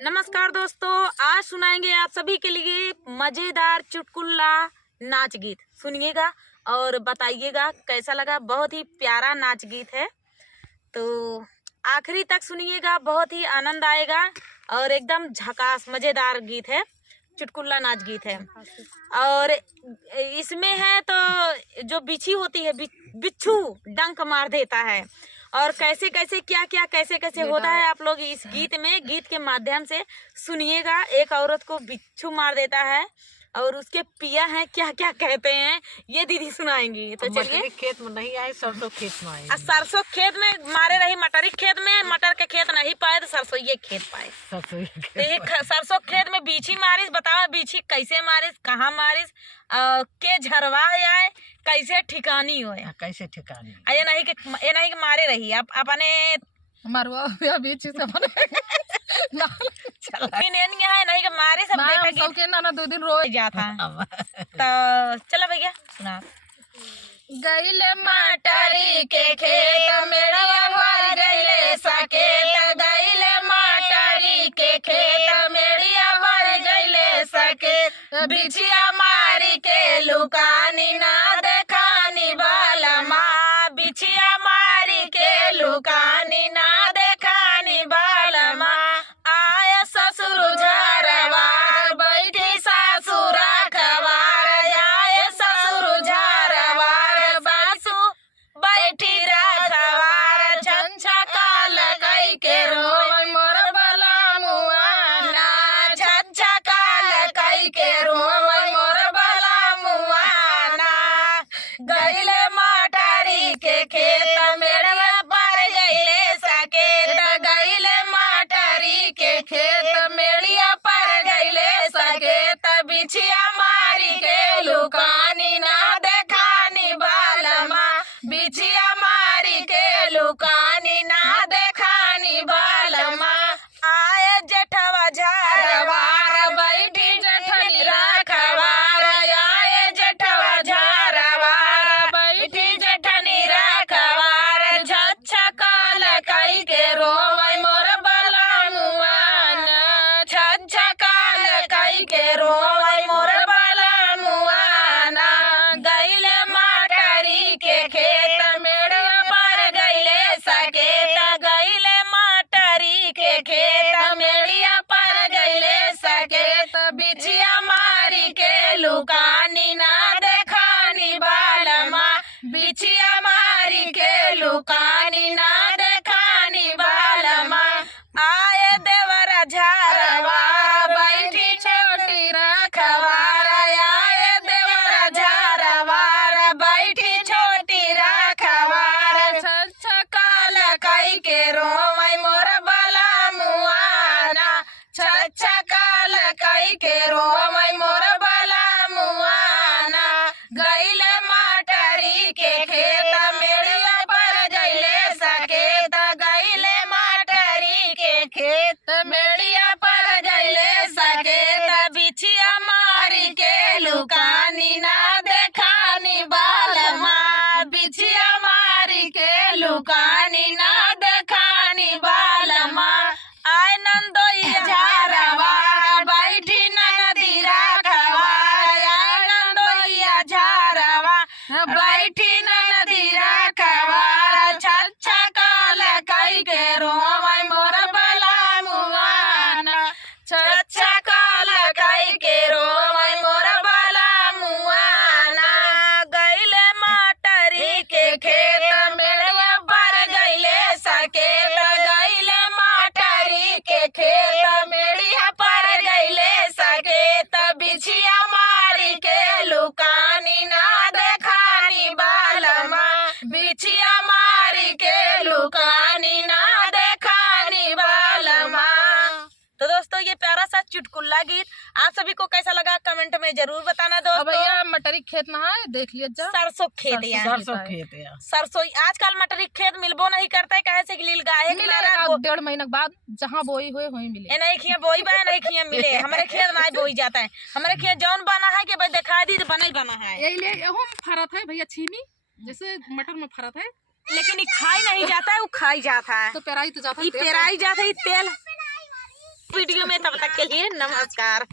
नमस्कार दोस्तों, आज सुनाएंगे आप सभी के लिए मजेदार चुटकुला नाच गीत। सुनिएगा और बताइएगा कैसा लगा। बहुत ही प्यारा नाच गीत है, तो आखिरी तक सुनिएगा, बहुत ही आनंद आएगा और एकदम झकास मजेदार गीत है। चुटकुला नाच गीत है और इसमें है तो जो बिच्छी होती है, बिच्छू डंक मार देता है और कैसे कैसे क्या क्या कैसे कैसे होता है, आप लोग इस गीत के माध्यम से सुनिएगा। एक औरत को बिच्छू मार देता है और उसके पिया हैं क्या क्या कहते हैं, ये दीदी सुनाएंगी। तो चलिए। खेत में नहीं आए, सरसों खेत में आए। सरसों खेत में मारे रही, मटरी खेत में, मटर के खेत नहीं पाए तो सरसों ये खेत पाए। सरसों खेत में बीछी मारिस। बताओ बीछी कैसे मारिस, कहाँ मारिस, के झरवा आए, कैसे ठिकानी हो, कैसे ठिकानी। ये नहीं कि मारे रही आप अपने मरवा बीच से नहीं कि मारे सब देखा के ना 2 दिन रोज जाता। तो चलो भैया सुना। गईले मटरी के खेत मेड़िया भर गईले सकेत, गईले मटरी के खेत मेड़िया भर गईले सकेत, बिछिया मारी के लुकानी ना देखानी बाला माँ, बिछिया मारी के लुकानी ना देखानी बाला माँ, आय ससुर झारवार बैठी सासुर खवार, आय ससुर झारवार बासु बैठी रखवार, छंछा काल कई के रोय मोर बला मुआना, छंछा काल कई के रोय मोर बला मुआना, गईले मटरी के खेत मेड़िया पर गईले सकेत, गईले मटरी के खेत मेड़िया पर गईले सकेत, बिछिया मारी के लुकानी ना देखानी बालमा, बिछिया मारी के लुकानी ना देखानी बालमा, आए जेठवा झारवार बैठी जेठनी रखवार, आए जेठवा झारवार बैठी जेठनी रखवार, झच्छा काल कई के रोवै मोर बला मुआना, झच्छा काल कई के रोवै मोर बला मुआना, गईले मटरी के खेत मेड़िया पर गईले सकेत, गईले मटरी के खेत मेड़िया पर गईले सकेत, बिछिया मारी के लुकानी ना देखानी बालमा, बिछिया मारी के लुकानी ना देखानी बालमा, आए देवरा झारवार बैठी छोटी रखवार, आए देवरा झारवार बैठी छोटी रखवार, छछा काल कई के रोवै मोर बला मुआना, छछा काल कई के रोवै मोर बला मुआना, गईले मटरी के खेत मेड़िया पर गईले सकेत, गईले मटरी के खेत मेड़िया पर गईले सकेत, बिछिया मारी के लुकानी ना देखानी बालमा, बिछिया मारी के लुकानी ना देखानी बालमा, आय नंदोई झारवार बैठी नदी रखवार, आय नंदोई झारवार बैठी नदी रखवार, छच्छा काल कई के रोवै मोर बला मुआना, छच्छा काल कई के रोवै मोर बला मुआना, गईले मटरी के खेत मेड़िया पर गईले सकेत, गईले मटरी के खेत मेड़िया पर गईले सकेत, बिछिया मारी के लुकानी ना देखानी बालमा, बिछिया मारी के लुकानी ना देखानी बालमा। तो दोस्तों ये प्यारा सा चुटकुला गीत आप सभी को कैसा लगा कमेंट में जरूर बताना दोस्तों। भैया मटरी खेत ना है, देख लिया जा। सरसों खेत है, सरसों आजकल मटरी खेत मिलबो नहीं करता है, कहे से कि लील गाय मिलेगा 1.5 महीने के बाद, जहाँ बोई हुए वहीं मिले। नहीं खिया बोई बा, नहीं खिया मिले। हमारे खेत में बोई जाता है, हमारे खेत जौन बना है कि भाई दिखा दी बना ही बना है। यही फरत है भैया, छीमी जैसे मटर में फरत है, लेकिन ये खाई नहीं जाता है, वो खाई जाता है। तो पेराई तो जाता है, पेराई जाता है तेल वीडियो में, तब तक के लिए नमस्कार।